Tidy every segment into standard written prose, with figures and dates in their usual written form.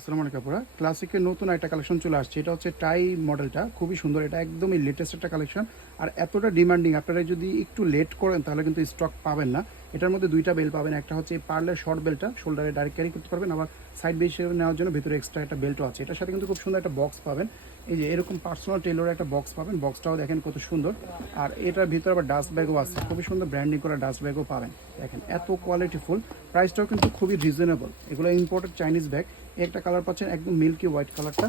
আসসালামু আলাইকুম আপুরা, ক্লাসিকের নতুন একটা কালেকশন চলে আসছে। এটা হচ্ছে টাই মডেলটা, খুবই সুন্দর। এটা একদমই লেটেস্ট একটা কালেকশন আর এতটা ডিমান্ডিং, আপনারা যদি একটু লেট করেন তাহলে কিন্তু স্টক পাবেন না। এটার মধ্যে দুইটা বেল্ট পাবেন, একটা হচ্ছে এই পার্লের শর্ট বেল্টটা, শোল্ডারে ডাইরেক্ট ক্যারি করতে পারবেন, আবার সাইড বেল্ট হিসেবে নেওয়ার জন্য ভিতরে এক্সট্রা একটা বেল্টও আছে। এটার সাথে কিন্তু খুব সুন্দর একটা বক্স পাবেন, এই যে এরকম পার্সোনাল টেলরের একটা বক্স পাবেন। বক্সটাও দেখেন কত সুন্দর, আর এটার ভিতরে আবার ডাস্ট ব্যাগও আছে, খুবই সুন্দর ব্র্যান্ডিং করা ডাস্ট ব্যাগও পাবেন। দেখেন এত কোয়ালিটিফুল, প্রাইসটাও কিন্তু খুবই রিজনেবল। এগুলো ইম্পোর্টেড চাইনিজ ব্যাগ। একটা কালার পাচ্ছেন একদম মিল্কি হোয়াইট কালারটা।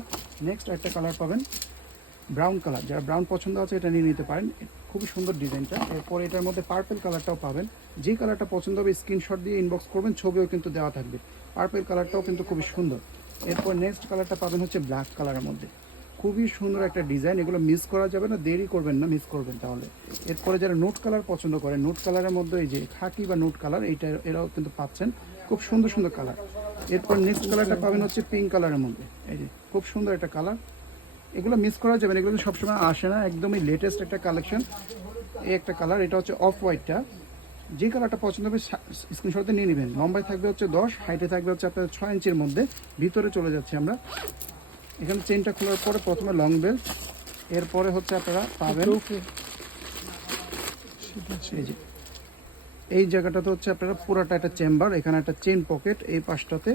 নেক্সট একটা কালার পাবেন ব্রাউন কালার, যারা ব্রাউন পছন্দ আছে এটা নিয়ে নিতে পারেন, খুবই সুন্দর ডিজাইনটা। এরপর এটার মধ্যে পার্পেল কালারটাও পাবেন, যে কালারটা পছন্দ হবে স্ক্রিনশট দিয়ে ইনবক্স করবেন, ছবিও কিন্তু দেওয়া থাকবে। পার্পেল কালারটাও কিন্তু খুবই সুন্দর। এরপর নেক্সট কালারটা পাবেন হচ্ছে ব্ল্যাক কালারের মধ্যে, খুবই সুন্দর একটা ডিজাইন। এগুলো মিস করা যাবে না, দেরি করবেন না, মিস করবেন তাহলে। এরপরে যারা নোট কালার পছন্দ করেন, নোট কালারের মধ্যে এই যে খাকি বা নোট কালার, এইটা এরাও কিন্তু পাচ্ছেন, খুব সুন্দর সুন্দর কালার। এরপর নেক্সট কালারটা পাবেন হচ্ছে পিঙ্ক কালারের মধ্যে, এই যে খুব সুন্দর একটা কালার। এগুলো মিস করা যাবে না, এগুলো কিন্তু সবসময় আসে না, একদমই লেটেস্ট একটা কালেকশন। এই একটা কালার, এটা হচ্ছে অফ হোয়াইটটা। যে কালারটা পছন্দ হবে স্ক্রিনশটে নিয়ে নেবেন। লম্বায় থাকবে হচ্ছে 10, হাইটে থাকবে হচ্ছে আপনার 6 ইঞ্চির মধ্যে। ভিতরে চলে যাচ্ছে আমরা, এখানে চেনটা খোলার পরে প্রথমে লং বেল্ট, এরপরে হচ্ছে আপনারা পাবেন এই যে এই জায়গাটাতে হচ্ছে আপনারা পুরাটা একটা চেম্বার, এখানে একটা চেন পকেট, এই পাশটাতে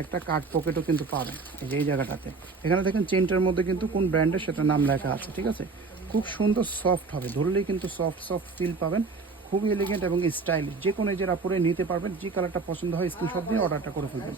একটা কাট পকেটও কিন্তু পাবেন। এই যে এই জায়গাটাতে এখানে দেখেন চেনটার মধ্যে কিন্তু কোন ব্র্যান্ডের সেটা নাম লেখা আছে, ঠিক আছে। খুব সুন্দর সফট হবে, ধরলেই কিন্তু সফট সফট ফিল পাবেন। খুবই এলিগেন্ট এবং স্টাইলিশ, যে কোনো এজের আপরে নিতে পারবেন। যে কালারটা পছন্দ হয় স্ক্রিনশট দিয়ে অর্ডারটা করে ফেলবেন।